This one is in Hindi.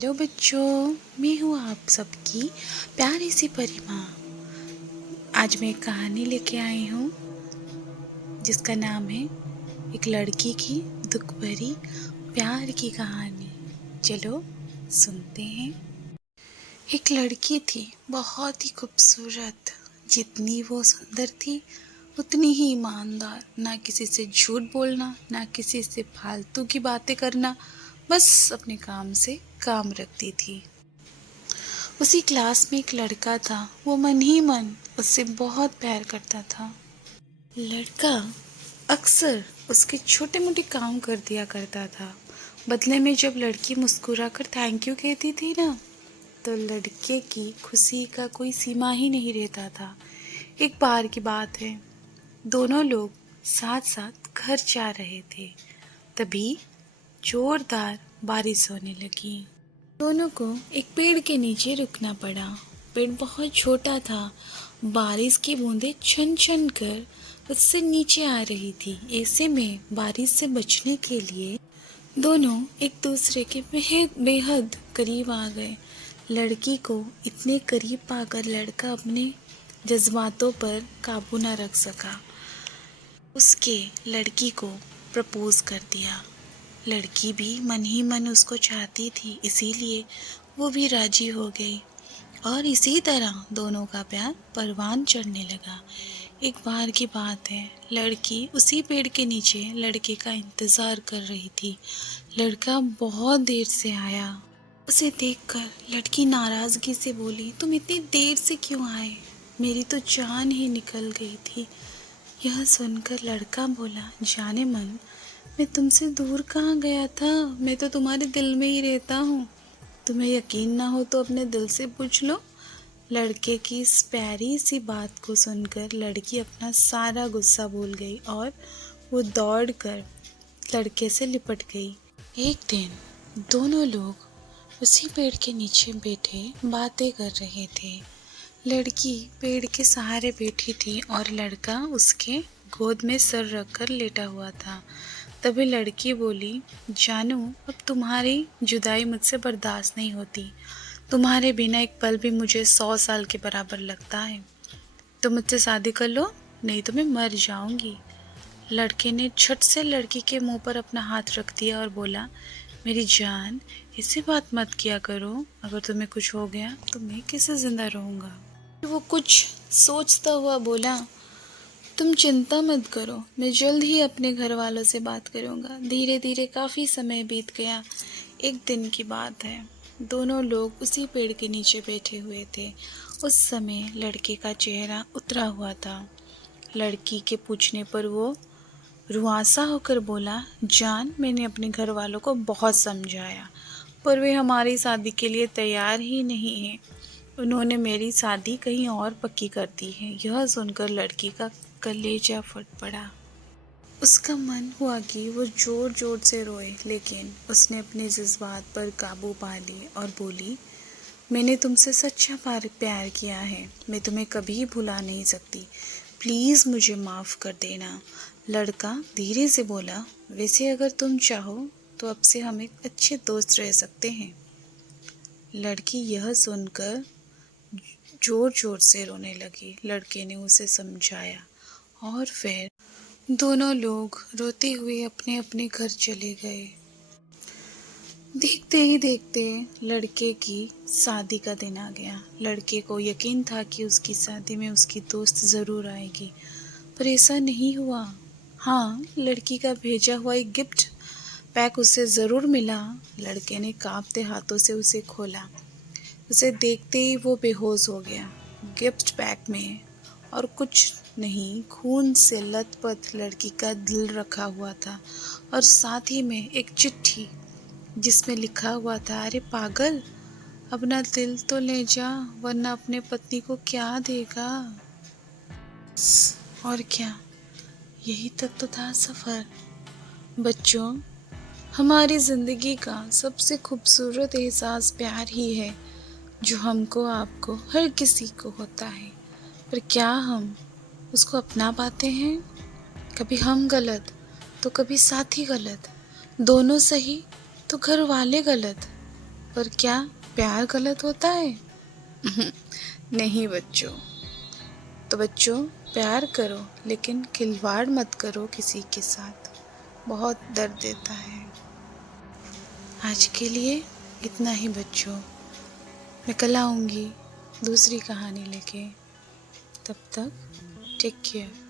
हेलो बच्चों, मैं हूँ आप सबकी प्यारी सी परी माँ। आज मैं एक कहानी लेके आई हूँ जिसका नाम है एक लड़की की दुख भरी प्यार की कहानी। चलो सुनते हैं। एक लड़की थी, बहुत ही खूबसूरत। जितनी वो सुंदर थी उतनी ही ईमानदार। ना किसी से झूठ बोलना, ना किसी से फालतू की बातें करना, बस अपने काम से काम रखती थी। उसी क्लास में एक लड़का था, वो मन ही मन उससे बहुत प्यार करता था। लड़का अक्सर उसके छोटे मोटे काम कर दिया करता था। बदले में जब लड़की मुस्कुराकर थैंक यू कहती थी ना, तो लड़के की खुशी का कोई सीमा ही नहीं रहता था। एक बार की बात है, दोनों लोग साथ साथ घर जा रहे थे। तभी जोरदार बारिश होने लगी। दोनों को एक पेड़ के नीचे रुकना पड़ा। पेड़ बहुत छोटा था। बारिश की बूंदें छन छन कर उससे नीचे आ रही थी। ऐसे में बारिश से बचने के लिए दोनों एक दूसरे के बेहद बेहद करीब आ गए। लड़की को इतने करीब पाकर लड़का अपने जज्बातों पर काबू न रख सका। उसके लड़की को प्रपोज कर दिया। लड़की भी मन ही मन उसको चाहती थी, इसीलिए वो भी राजी हो गई और इसी तरह दोनों का प्यार परवान चढ़ने लगा। एक बार की बात है, लड़की उसी पेड़ के नीचे लड़के का इंतज़ार कर रही थी। लड़का बहुत देर से आया। उसे देखकर लड़की नाराज़गी से बोली, तुम इतनी देर से क्यों आए? मेरी तो जान ही निकल गई थी। यह सुनकर लड़का बोला, जाने मन, मैं तुमसे दूर कहाँ गया था, मैं तो तुम्हारे दिल में ही रहता हूँ। तुम्हें यकीन ना हो तो अपने दिल से पूछ लो। लड़के की इस प्यारी सी बात को सुनकर लड़की अपना सारा गुस्सा भूल गई और वो दौड़कर लड़के से लिपट गई। एक दिन दोनों लोग उसी पेड़ के नीचे बैठे बातें कर रहे थे। लड़की पेड़ के सहारे बैठी थी और लड़का उसके गोद में सर रखकर लेटा हुआ था। तभी लड़की बोली, जानू, अब तुम्हारी जुदाई मुझसे बर्दाश्त नहीं होती। तुम्हारे बिना एक पल भी मुझे 100 साल के बराबर लगता है। तुम मुझसे शादी कर लो, नहीं तो मैं मर जाऊंगी। लड़के ने झट से लड़की के मुंह पर अपना हाथ रख दिया और बोला, मेरी जान, ऐसी बात मत किया करो। अगर तुम्हें कुछ हो गया तो मैं कैसे जिंदा रहूँगा? वो कुछ सोचता हुआ बोला, तुम चिंता मत करो, मैं जल्द ही अपने घर वालों से बात करूँगा। धीरे धीरे काफ़ी समय बीत गया। एक दिन की बात है, दोनों लोग उसी पेड़ के नीचे बैठे हुए थे। उस समय लड़के का चेहरा उतरा हुआ था। लड़की के पूछने पर वो रुआसा होकर बोला, जान, मैंने अपने घर वालों को बहुत समझाया, पर वे हमारी शादी के लिए तैयार ही नहीं हैं। उन्होंने मेरी शादी कहीं और पक्की कर दी है। यह सुनकर लड़की का कलेजा फट पड़ा। उसका मन हुआ कि वो जोर जोर से रोए, लेकिन उसने अपने जज्बात पर काबू पा लिए और बोली, मैंने तुमसे सच्चा प्यार किया है, मैं तुम्हें कभी भुला नहीं सकती। प्लीज़ मुझे माफ़ कर देना। लड़का धीरे से बोला, वैसे अगर तुम चाहो तो अब से हम एक अच्छे दोस्त रह सकते हैं। लड़की यह सुनकर जोर जोर से रोने लगी। लड़के ने उसे समझाया और फिर दोनों लोग रोते हुए अपने अपने घर चले गए। देखते ही देखते लड़के की शादी का दिन आ गया। लड़के को यकीन था कि उसकी शादी में उसकी दोस्त ज़रूर आएगी, पर ऐसा नहीं हुआ। हाँ, लड़की का भेजा हुआ एक गिफ्ट पैक उसे ज़रूर मिला। लड़के ने कांपते हाथों से उसे खोला। उसे देखते ही वो बेहोश हो गया। गिफ्ट पैक में और कुछ नहीं, खून से लथपथ लड़की का दिल रखा हुआ था और साथ ही में एक चिट्ठी जिसमें लिखा हुआ था, अरे पागल, अपना दिल तो ले जा, वरना अपने पत्नी को क्या देगा। और क्या, यही तक तो था सफ़र। बच्चों, हमारी ज़िंदगी का सबसे खूबसूरत एहसास प्यार ही है, जो हमको आपको हर किसी को होता है, पर क्या हम उसको अपना पाते हैं? कभी हम गलत तो कभी साथी गलत, दोनों सही तो घर वाले गलत। पर क्या प्यार गलत होता है? नहीं बच्चों। तो बच्चों, प्यार करो लेकिन खिलवाड़ मत करो किसी के साथ, बहुत दर्द देता है। आज के लिए इतना ही बच्चों। मैं कल आऊँगी दूसरी कहानी लेके। तब तक टेक केयर।